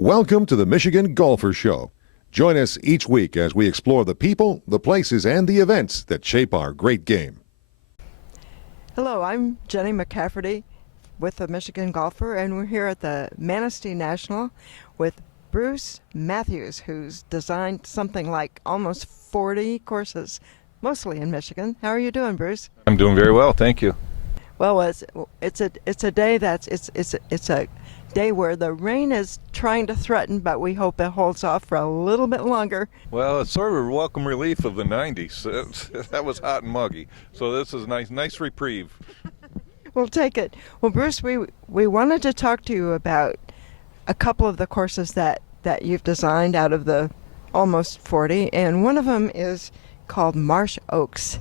Welcome to the Michigan Golfer Show. Join us each week as we explore the people, the places, and the events that shape our great game. Hello, I'm Jennie McCafferty with the Michigan Golfer, and we're here at the Manistee National with Bruce Matthews, who's designed something like almost 40 courses, mostly in Michigan. How are you doing, Bruce? I'm doing very well, thank you. Well, it's a day it's a day where the rain is trying to threaten, but we hope it holds off for a little bit longer. Well, it's sort of a welcome relief of the 90s. That was hot and muggy, so this is nice reprieve. We'll take it. Well, Bruce, we wanted to talk to you about a couple of the courses that you've designed out of the almost 40, and one of them is called Marsh Oaks.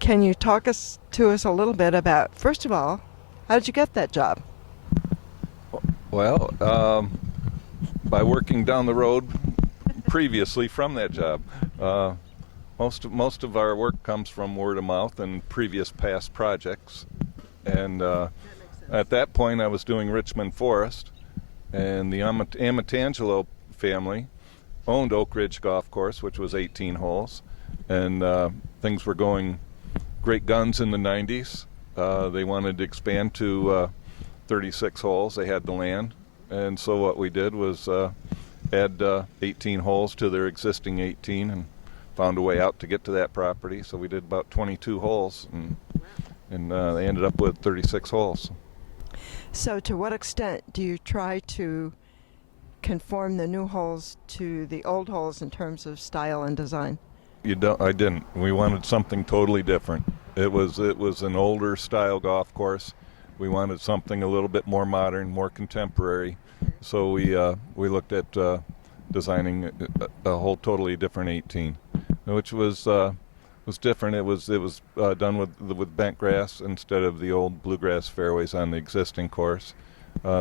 Can you talk to us a little bit about, first of all, how did you get that job? Well, by working down the road previously from that job. Most of our work comes from word of mouth and previous past projects. And at that point I was doing Richmond Forest, and the Amatangelo family owned Oak Ridge Golf Course, which was 18 holes, and things were going great guns in the 90s. They wanted to expand to 36 holes. They had the land, and so what we did was add 18 holes to their existing 18 and found a way out to get to that property. So we did about 22 holes, and they ended up with 36 holes. So to what extent do you try to conform the new holes to the old holes in terms of style and design? I didn't. We wanted something totally different. It was an older style golf course. We wanted something a little bit more modern, more contemporary. So we looked at designing a whole totally different 18, which was different. It was done with bent grass instead of the old bluegrass fairways on the existing course.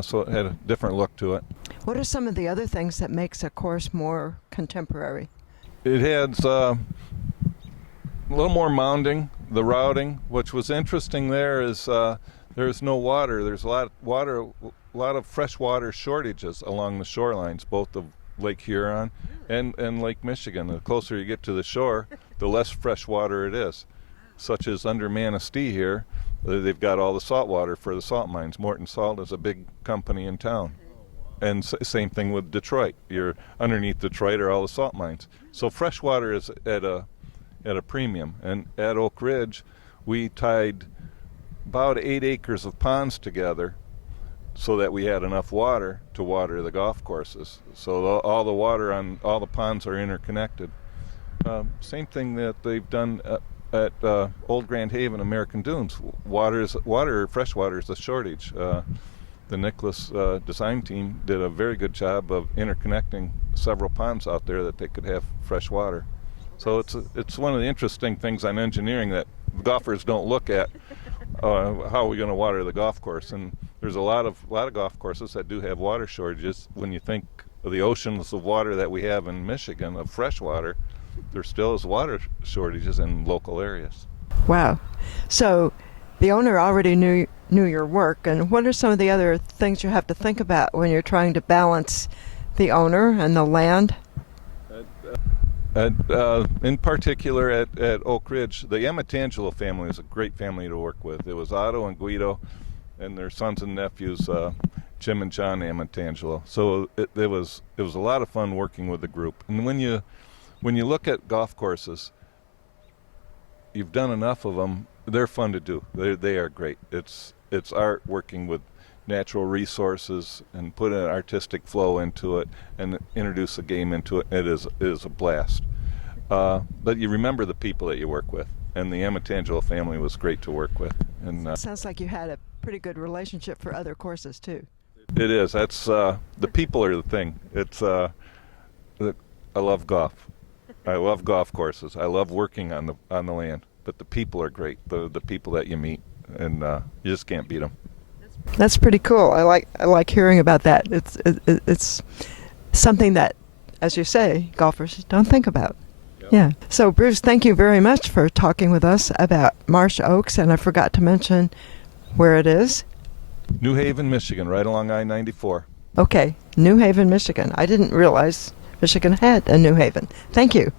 So it had a different look to it. What are some of the other things that makes a course more contemporary? It has a little more mounding, the routing. Which was interesting there is there's no water. There's a lot of freshwater shortages along the shorelines, both of Lake Huron and Lake Michigan. The closer you get to the shore, the less fresh water it is. Such as under Manistee here, they've got all the salt water for the salt mines. Morton Salt is a big company in town. And same thing with Detroit. You're underneath Detroit are all the salt mines. So fresh water is at a premium. And at Oak Ridge, we tied about 8 acres of ponds together so that we had enough water to water the golf courses. So all the water on all the ponds are interconnected. Same thing that they've done at Old Grand Haven, American Dunes. Fresh water is a shortage. The Nicholas design team did a very good job of interconnecting several ponds out there that they could have fresh water. So it's one of the interesting things on engineering that golfers don't look at. How are we going to water the golf course? And there's a lot of golf courses that do have water shortages. When you think of the oceans of water that we have in Michigan, of fresh water, there still is water shortages in local areas. Wow. So the owner already knew your work, and what are some of the other things you have to think about when you're trying to balance the owner and the land? In particular at Oak Ridge, the Amatangelo family is a great family to work with. It was Otto and Guido and their sons and nephews, Jim and John Amatangelo. So it was a lot of fun working with the group. And when you look at golf courses, you've done enough of them. They're fun to do. They are great. It's art working with natural resources and put an artistic flow into it and introduce a game into it. It is a blast. But you remember the people that you work with, and the Amatangelo family was great to work with. And sounds like you had a pretty good relationship for other courses too. It is. That's the people are the thing. It's I love golf. I love golf courses. I love working on the land. But the people are great. The people that you meet, and you just can't beat them. That's pretty cool. I like hearing about that. It's something that, as you say, golfers don't think about. Yep. Yeah. So Bruce, thank you very much for talking with us about Marsh Oaks, and I forgot to mention where it is. New Haven, Michigan, right along I-94. Okay, New Haven, Michigan. I didn't realize Michigan had a New Haven. Thank you.